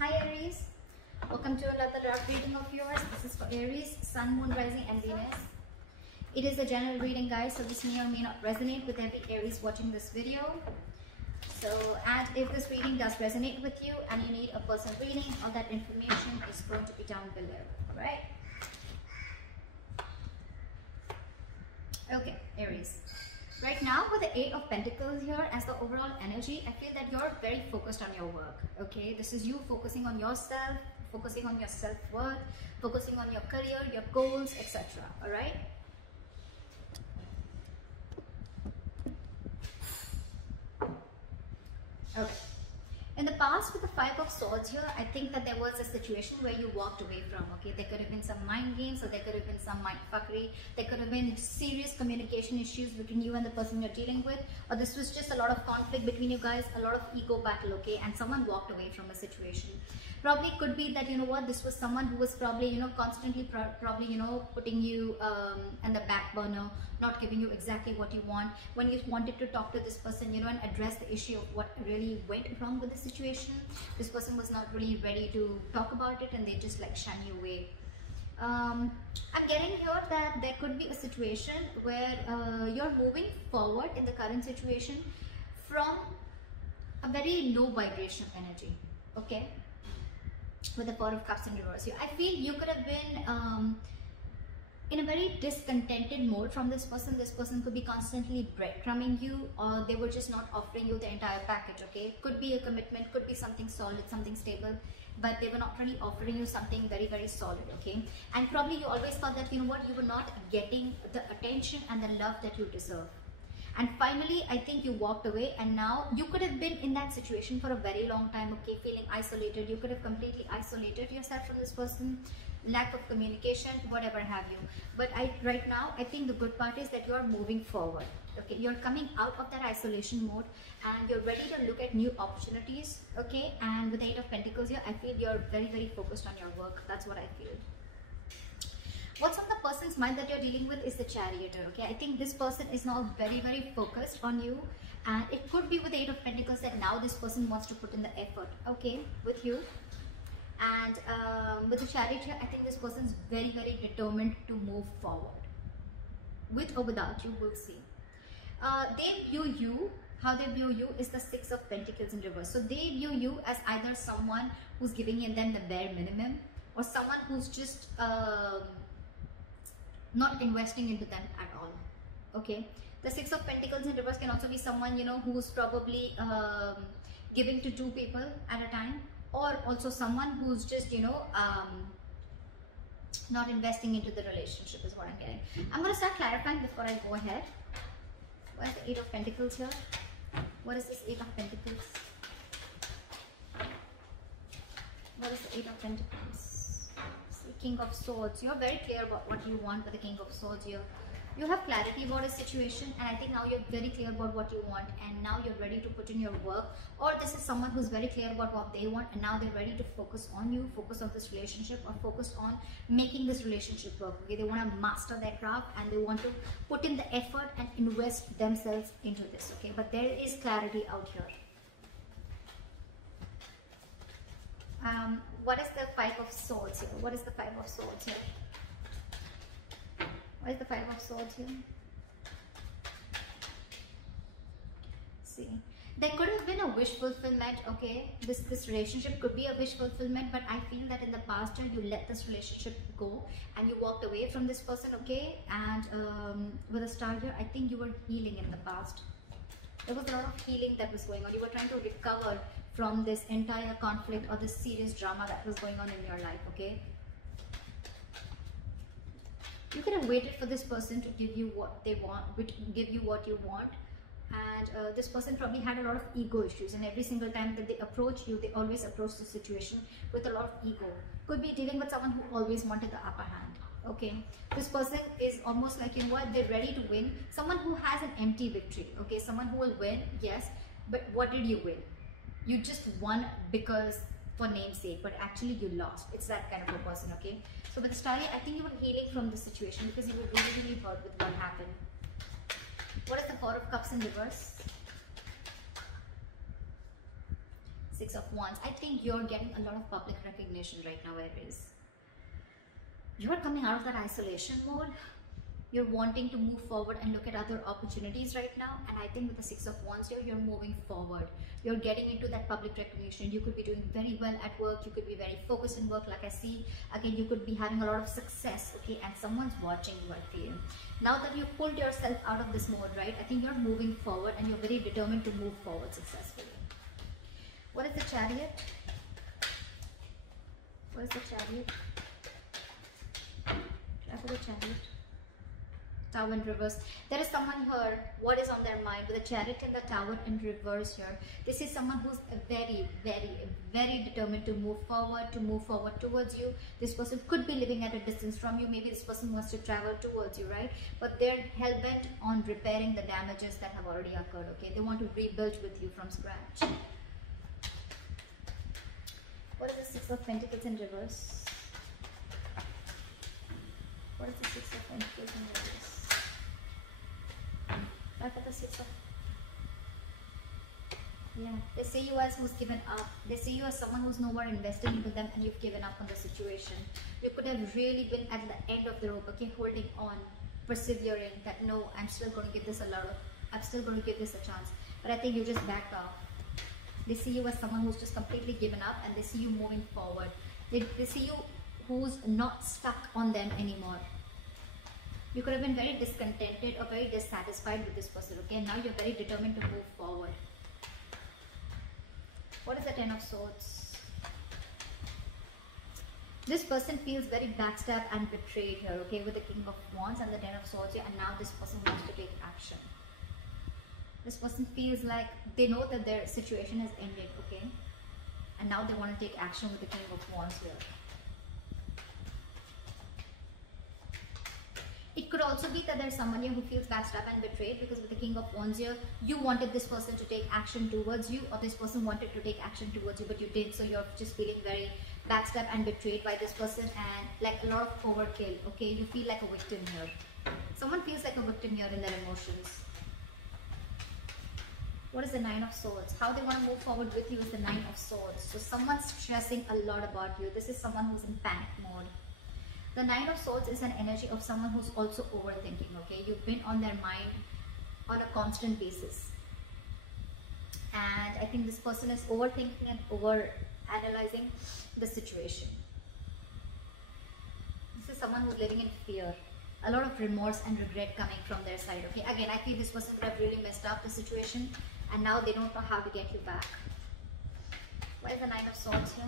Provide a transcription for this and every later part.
Hi Aries, welcome to another love reading of yours. This is for Aries, Sun, Moon, Rising and Venus. It is a general reading, guys, so this may or may not resonate with every Aries watching this video. And if this reading does resonate with you and you need a personal reading, all that information is going to be down below, alright? Okay, Aries. Right now with the Eight of Pentacles here as the overall energy, I feel that you're very focused on your work, okay? This is you focusing on yourself, focusing on your self-worth, focusing on your career, your goals, etc. Alright? Okay. In the past with the Five of Swords here, I think that there was a situation where you walked away from, okay? There could have been some mind games, or there could have been some mind fuckery. There could have been serious communication issues between you and the person you're dealing with, or this was just a lot of conflict between you guys, a lot of ego battle, okay? And someone walked away from a situation. Probably could be that, you know what, this was someone who was probably, you know, constantly probably, you know, putting you in the back burner, not giving you exactly what you want. When you wanted to talk to this person, you know, and address the issue of what really went wrong with the situation, this person was not really ready to talk about it and they just like shun you away. I'm getting here that there could be a situation where you're moving forward in the current situation from a very low vibration energy, okay? With the Four of Cups in reverse here, I feel you could have been in a very discontented mode from this person. This person could be constantly breadcrumbing you, or they were just not offering you the entire package, okay? Could be a commitment, could be something solid, something stable, but they were not really offering you something very, very solid, okay? And probably you always thought that, you know what, you were not getting the attention and the love that you deserve. And finally, I think you walked away, and now you could have been in that situation for a very long time, okay, feeling isolated. You could have completely isolated yourself from this person, lack of communication, whatever have you. But right now, I think the good part is that you're moving forward, okay? You're coming out of that isolation mode and you're ready to look at new opportunities, okay? And with the Eight of Pentacles here, I feel you're very, very focused on your work. That's what I feel. What's on the person's mind that you're dealing with is the Charioteer, okay? I think this person is now very, very focused on you, and it could be with the Eight of Pentacles that now this person wants to put in the effort, okay, with you. And with the Charioteer, I think this person is very, very determined to move forward. With or without you, we'll see. They view you, how they view you is the Six of Pentacles in reverse. So they view you as either someone who's giving them the bare minimum, or someone who's just not investing into them at all, okay? The Six of Pentacles in reverse can also be someone, you know, who's probably giving to two people at a time, or also someone who's just, you know, not investing into the relationship is what I'm getting. I'm going to start clarifying before I go ahead. What is the Eight of Pentacles here? What is this Eight of Pentacles? What is the Eight of Pentacles? King of Swords. You're very clear about what you want with the King of Swords here. You have clarity about a situation, and I think now you're very clear about what you want, and now you're ready to put in your work. Or this is someone who's very clear about what they want, and now they're ready to focus on you, focus on this relationship, or focus on making this relationship work, okay? They want to master their craft and they want to put in the effort and invest themselves into this, okay? But there is clarity out here. What is the Five of Swords here? What is the Five of Swords here? What is the Five of Swords here? See, there could have been a wish fulfillment, okay? This relationship could be a wish fulfillment, but I feel that in the past year you let this relationship go and you walked away from this person, okay? And with a star here, I think you were healing in the past. There was a lot of healing that was going on. You were trying to recover from this entire conflict or this serious drama that was going on in your life, okay? You could have waited for this person to give you what they want, give you what you want. And this person probably had a lot of ego issues, and every single time that they approach you, they always approach the situation with a lot of ego. Could be dealing with someone who always wanted the upper hand, okay? This person is almost like, you know what, they're ready to win. Someone who has an empty victory, okay? Someone who will win, yes, but what did you win? You just won because for namesake, but actually you lost. It's that kind of a person, okay? So with Starry, I think you were healing from the situation because you were really, really hurt with what happened. What is the Four of Cups in reverse? Six of Wands. I think you're getting a lot of public recognition right now, Aries. You're coming out of that isolation mode. You're wanting to move forward and look at other opportunities right now. And I think with the Six of Wands here, you're moving forward. You're getting into that public recognition. You could be doing very well at work. You could be very focused in work, like I see. Again, you could be having a lot of success, okay? And someone's watching you, I feel. Now that you've pulled yourself out of this mode, right? I think you're moving forward and you're very determined to move forward successfully. What is the Chariot? What is the Chariot? Try for the Chariot. Tower in reverse. There is someone here, what is on their mind with the Chariot and the Tower in reverse here. This is someone who's very, very, very determined to move forward towards you. This person could be living at a distance from you. Maybe this person wants to travel towards you, right? But they're hell-bent on repairing the damages that have already occurred, okay? They want to rebuild with you from scratch. What is the Six of Pentacles in reverse? What is the Six of Pentacles in reverse? Back at the Six of... Yeah, they say you as who's given up. They say you as someone who's no more invested into them and you've given up on the situation. You could have really been at the end of the rope, okay, holding on, persevering, that no, I'm still going to give this I'm still going to give this a chance. But I think you just backed off. They see you as someone who's just completely given up and they see you moving forward. They see you who's not stuck on them anymore. You could have been very discontented or very dissatisfied with this person, okay? Now you're very determined to move forward. What is the Ten of Swords? This person feels very backstabbed and betrayed here, okay? With the King of Wands and the Ten of Swords here, and now this person wants to take action. This person feels like they know that their situation has ended, okay? And now they want to take action with the King of Wands here. It could also be that there's someone here who feels backstabbed and betrayed, because with the King of Wands here, you wanted this person to take action towards you, or this person wanted to take action towards you, but you did, so you're just feeling very backstabbed and betrayed by this person, and like a lot of overkill, okay? You feel like a victim here. Someone feels like a victim here in their emotions. What is the Nine of Swords? How they want to move forward with you is the Nine of Swords. So someone's stressing a lot about you. This is someone who's in panic mode. The Nine of Swords is an energy of someone who's also overthinking, okay? You've been on their mind on a constant basis. And I think this person is overthinking and over-analyzing the situation. This is someone who's living in fear. A lot of remorse and regret coming from their side, okay? Again, I feel this person could have really messed up the situation and now they don't know how to get you back. What is the Nine of Swords here?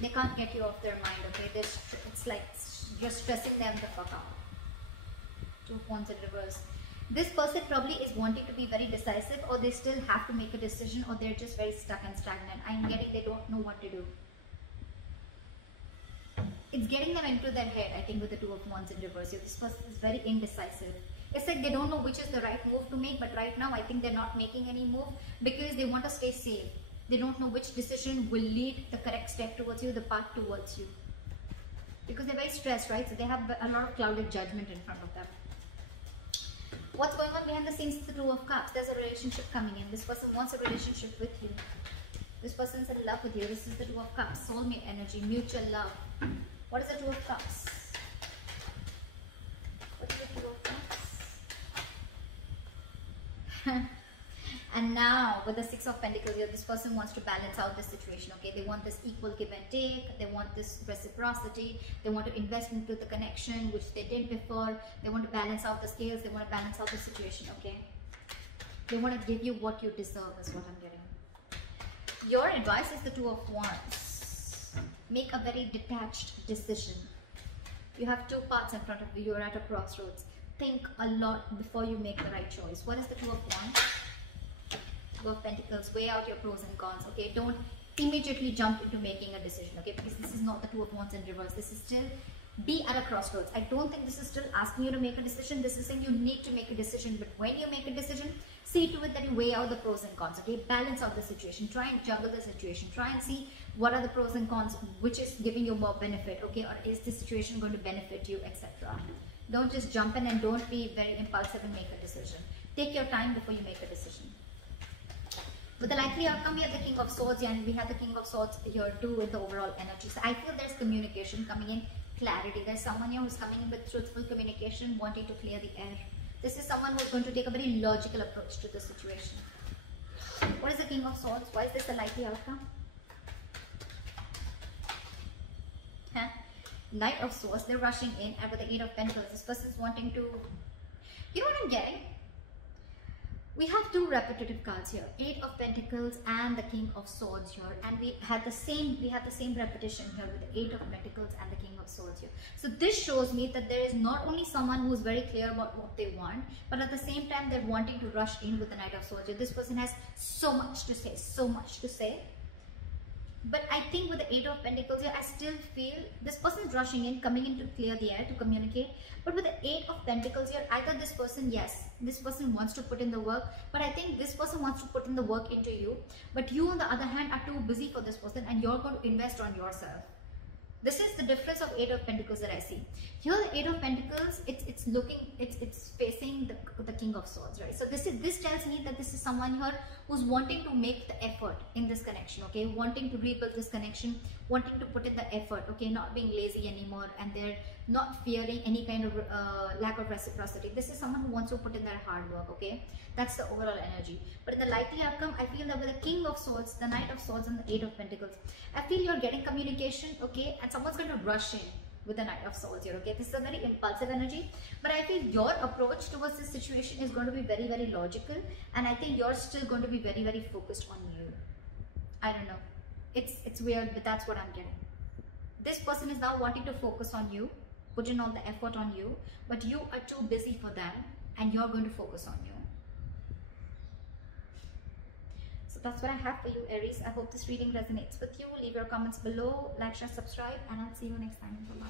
They can't get you off their mind, okay? It's like you're stressing them the fuck out. Two of Wands in reverse. This person probably is wanting to be very decisive, or they still have to make a decision, or they're just very stuck and stagnant. I'm getting they don't know what to do. It's getting them into their head, I think, with the Two of Wands in reverse. This person is very indecisive. It's like they don't know which is the right move to make, but right now I think they're not making any move because they want to stay safe. They don't know which decision will lead the correct step towards you, the path towards you. Because they're very stressed, right? So they have a lot of clouded judgment in front of them. What's going on behind the scenes is the Two of Cups. There's a relationship coming in. This person wants a relationship with you. This person's in love with you. This is the Two of Cups. Soulmate energy, mutual love. What is the Two of Cups? What is the Two of Cups? And now with the Six of Pentacles here, this person wants to balance out the situation, okay? They want this equal give and take. They want this reciprocity. They want to invest into the connection, which they did before. They want to balance out the scales. They want to balance out the situation, okay? They want to give you what you deserve is what I'm getting. Your advice is the Two of Wands. Make a very detached decision. You have two paths in front of you. You're at a crossroads. Think a lot before you make the right choice. What is the Two of Wands? Two of Pentacles. Weigh out your pros and cons, okay? Don't immediately jump into making a decision, okay? Because this is not the Two of Wands in reverse. This is still be at a crossroads. I don't think this is still asking you to make a decision. This is saying you need to make a decision. But when you make a decision, see to it that you weigh out the pros and cons, okay? Balance out the situation. Try and juggle the situation. Try and see what are the pros and cons, which is giving you more benefit, okay? Or is this situation going to benefit you, etc. Don't just jump in and don't be very impulsive and make a decision. Take your time before you make a decision. With the likely outcome, we have the King of Swords and we have the King of Swords here too with the overall energy. So I feel there's communication coming in, clarity. There's someone here who's coming in with truthful communication, wanting to clear the air. This is someone who's going to take a very logical approach to the situation. What is the King of Swords? Why is this a likely outcome? Huh? Knight of Swords, they're rushing in, and with the Eight of Pentacles, this person's wanting to, you know what I'm getting? We have two repetitive cards here, Eight of Pentacles and the King of Swords here, and we have the same repetition here with the Eight of Pentacles and the King of Swords here. So this shows me that there is not only someone who's very clear about what they want, but at the same time they're wanting to rush in with the Knight of Swords here. This person has so much to say, so much to say. But I think with the Eight of Pentacles here, I still feel this person is rushing in, coming in to clear the air, to communicate. But with the Eight of Pentacles here, either this person, yes, this person wants to put in the work, but I think this person wants to put in the work into you. But you, on the other hand, are too busy for this person and you're going to invest on yourself. This is the difference of Eight of Pentacles that I see. Here, the Eight of Pentacles, it's facing the King of Swords, right? So this tells me that this is someone here who's wanting to make the effort in this connection, okay? Wanting to rebuild this connection, wanting to put in the effort, okay? Not being lazy anymore, and they're not fearing any kind of lack of reciprocity. This is someone who wants to put in their hard work, okay? That's the overall energy. But in the likely outcome, I feel that with the King of Swords, the Knight of Swords, and the Eight of Pentacles, I feel you're getting communication, okay? And someone's going to rush in with the Knight of Swords here, okay? This is a very impulsive energy, but I feel your approach towards this situation is going to be very, very logical, and I think you're still going to be very, very focused on you. I don't know. It's weird, but that's what I'm getting. This person is now wanting to focus on you, put in all the effort on you, but you are too busy for them, and you're going to focus on you. So that's what I have for you, Aries. I hope this reading resonates with you. Leave your comments below, like, share, subscribe, and I'll see you next time. Bye-bye.